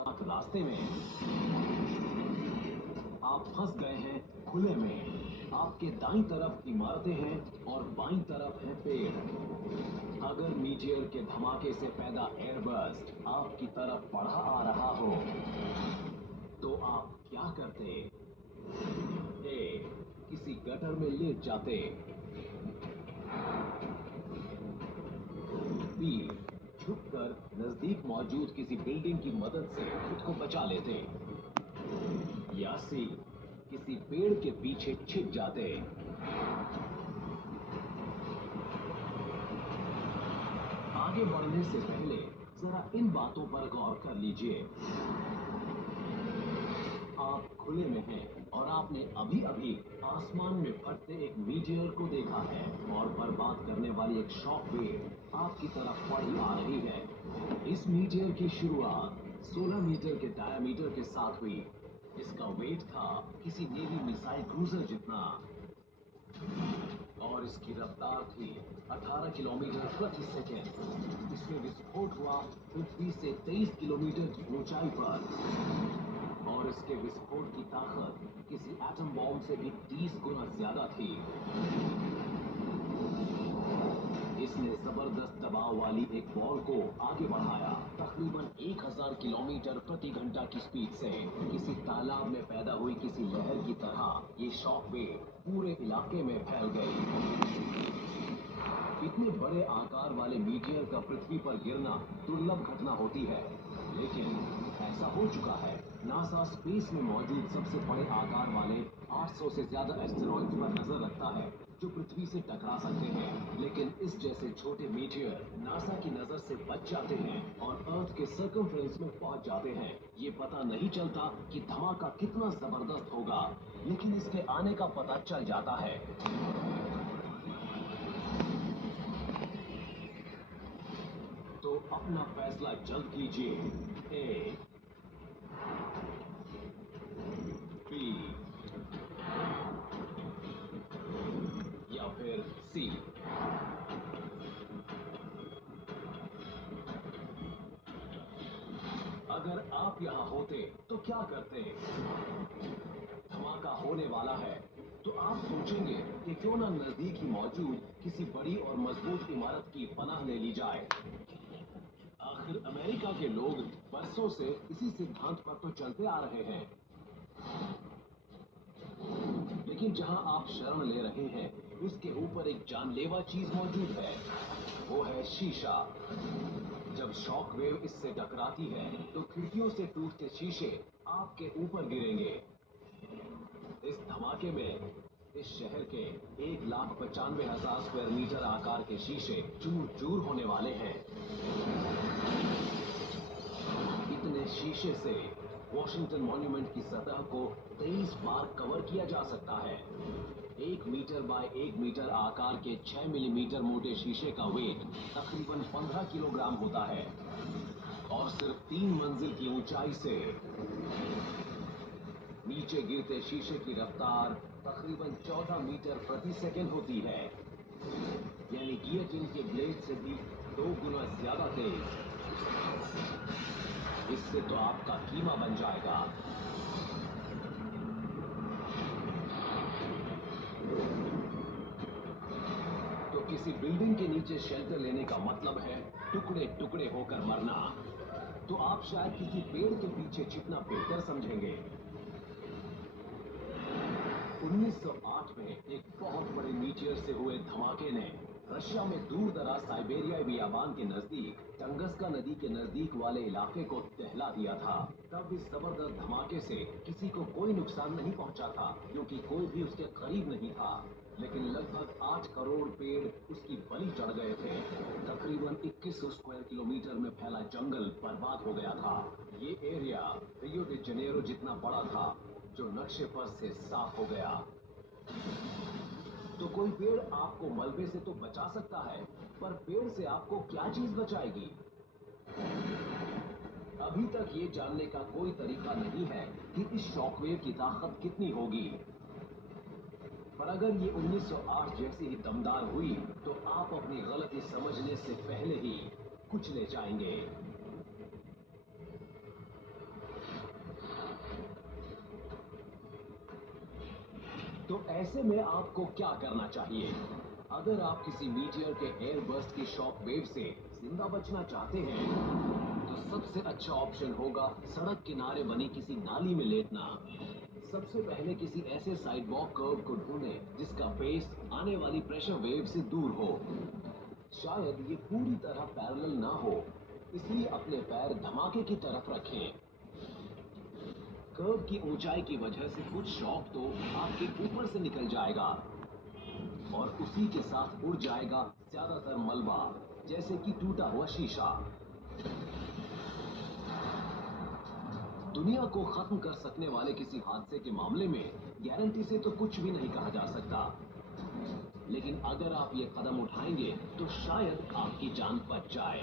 रास्ते में आप फंस गए हैं खुले में। आपके दाईं तरफ इमारतें हैं और बाईं तरफ है पेड़। अगर मीटियर के धमाके से पैदा एयरबर्स्ट आपकी तरफ बढ़ा आ रहा हो तो आप क्या करते? ए, किसी गटर में लेट जाते। बी, छुपकर नजदीक मौजूद किसी बिल्डिंग की मदद से खुद को बचा लेते। या सी, किसी पेड़ के पीछे छिप जाते। आगे बढ़ने से पहले जरा इन बातों पर गौर कर लीजिए। आप खुले में हैं और आपने अभी अभी आसमान में फटते एक मीटियर को देखा है और बर्बाद करने वाली एक शॉक वेव आपकी तरफ बढ़ी आ रही है। इस मीटियर की शुरुआत 16 मीटर के डायमीटर के साथ हुई। इसका वेट था किसी नेवी मिसाइल क्रूजर जितना और इसकी रफ्तार थी 18 किलोमीटर प्रति सेकेंड। इसमें विस्फोट हुआ पृथ्वी से 23 किलोमीटर की ऊंचाई पर और इसके विस्फोट की ताकत किसी एटम बॉम्ब से भी 30 गुना ज्यादा थी। इसने जबरदस्त दबाव वाली एक बॉल को आगे बढ़ाया तकरीबन 1000 किलोमीटर प्रति घंटा की स्पीड से। किसी तालाब में पैदा हुई किसी लहर की तरह ये शॉक वेव पूरे इलाके में फैल गई। इतने बड़े आकार वाले मीटियर का पृथ्वी पर गिरना दुर्लभ घटना होती है, लेकिन ऐसा हो चुका है। नासा स्पेस में मौजूद सबसे बड़े आकार वाले 800 से ज्यादा एस्टेरॉइड्स पर नजर रखता है जो पृथ्वी से टकरा सकते हैं, लेकिन इस जैसे छोटे मीटियर नासा की नजर से बच जाते हैं और अर्थ के सर्कमफ्रेंस में पहुंच जाते हैं। ये पता नहीं चलता कि धमाका कितना जबरदस्त होगा, लेकिन इसके आने का पता चल जाता है। तो अपना फैसला जल्द कीजिए। ए, बी या फिर सी। अगर आप यहाँ होते तो क्या करते? धमाका होने वाला है तो आप सोचेंगे कि क्यों ना नजदीक ही मौजूद किसी बड़ी और मजबूत इमारत की पनाह ले ली जाए। आखिर अमेरिका के लोग बरसों से इसी सिद्धांत पर तो चलते आ रहे हैं। लेकिन जहां आप शरण ले रहे हैं उसके ऊपर एक जानलेवा चीज मौजूद है, वो है शीशा। जब शॉक वेव इससे टकराती है तो खिड़कियों से टूटते शीशे आपके ऊपर गिरेंगे। इस धमाके में इस शहर के 1,95,000 स्क्वायर मीटर आकार के शीशे चूर चूर होने वाले हैं। इतने शीशे से वॉशिंगटन मॉन्यूमेंट की सतह को 23 बार कवर किया जा सकता है। 1 मीटर बाय 1 मीटर आकार के 6 मिलीमीटर मोटे शीशे का वेट तकरीबन 15 किलोग्राम होता है और सिर्फ 3 मंजिल की ऊंचाई से नीचे गिरते शीशे की रफ्तार तकरीबन 14 मीटर प्रति सेकंड होती है, यानी गियोटिन के ब्लेड से भी 2 गुना ज्यादा तेज। इससे तो आपका कीमा बन जाएगा। तो किसी बिल्डिंग के नीचे शेल्टर लेने का मतलब है टुकड़े टुकड़े होकर मरना। तो आप शायद किसी पेड़ के पीछे छिपना बेहतर समझेंगे। 1908 में एक बहुत बड़े मीटियर से हुए धमाके ने रशिया में दूर दराज साइबेरियाई बियाबान के नजदीक टंगस्का नदी के नजदीक वाले इलाके को दहला दिया था। तब इस जबरदस्त धमाके से किसी को कोई नुकसान नहीं पहुंचा था क्योंकि कोई भी उसके करीब नहीं था, लेकिन लगभग 8 करोड़ पेड़ उसकी बलि चढ़ गए थे। तकरीबन 2100 स्क्वायर किलोमीटर में फैला जंगल बर्बाद हो गया था। ये एरिया रियो de जनेरो जितना बड़ा था जो नक्शे पर से साफ हो गया। तो कोई पेड़ आपको मलबे से तो बचा सकता है, पर पेड़ से आपको क्या चीज बचाएगी? अभी तक ये जानने का कोई तरीका नहीं है कि इस शॉकवेव की ताकत कितनी होगी, पर अगर ये 1908 जैसी ही दमदार हुई तो आप अपनी गलती समझने से पहले ही कुचले जाएंगे। तो ऐसे में आपको क्या करना चाहिए? अगर आप किसी मीटियर के एयर बर्स्ट की शॉक वेव से जिंदा बचना चाहते हैं, तो सबसे अच्छा ऑप्शन होगा सड़क किनारे बनी किसी नाली में लेटना। सबसे पहले किसी ऐसे साइडवॉक कर्व को ढूंढें जिसका बेस आने वाली प्रेशर वेव से दूर हो। शायद ये पूरी तरह पैरेलल ना हो, इसलिए अपने पैर धमाके की तरफ रखें। कर्व की ऊंचाई की वजह से कुछ शॉक तो आपके ऊपर से निकल जाएगा और उसी के साथ उड़ जाएगा ज्यादातर मलबा, जैसे कि टूटा हुआ शीशा। दुनिया को खत्म कर सकने वाले किसी हादसे के मामले में गारंटी से तो कुछ भी नहीं कहा जा सकता, लेकिन अगर आप ये कदम उठाएंगे तो शायद आपकी जान बच जाए।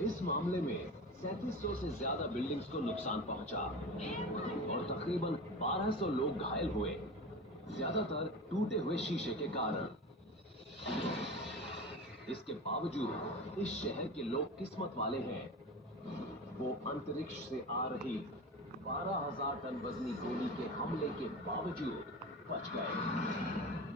इस मामले में 3700 से ज्यादा बिल्डिंग्स को नुकसान पहुंचा और तकरीबन 1200 लोग घायल हुए, ज्यादातर टूटे हुए शीशे के कारण। इसके बावजूद इस शहर के लोग किस्मत वाले हैं। वो अंतरिक्ष से आ रही 12,000 टन वजनी गोली के हमले के बावजूद बच गए।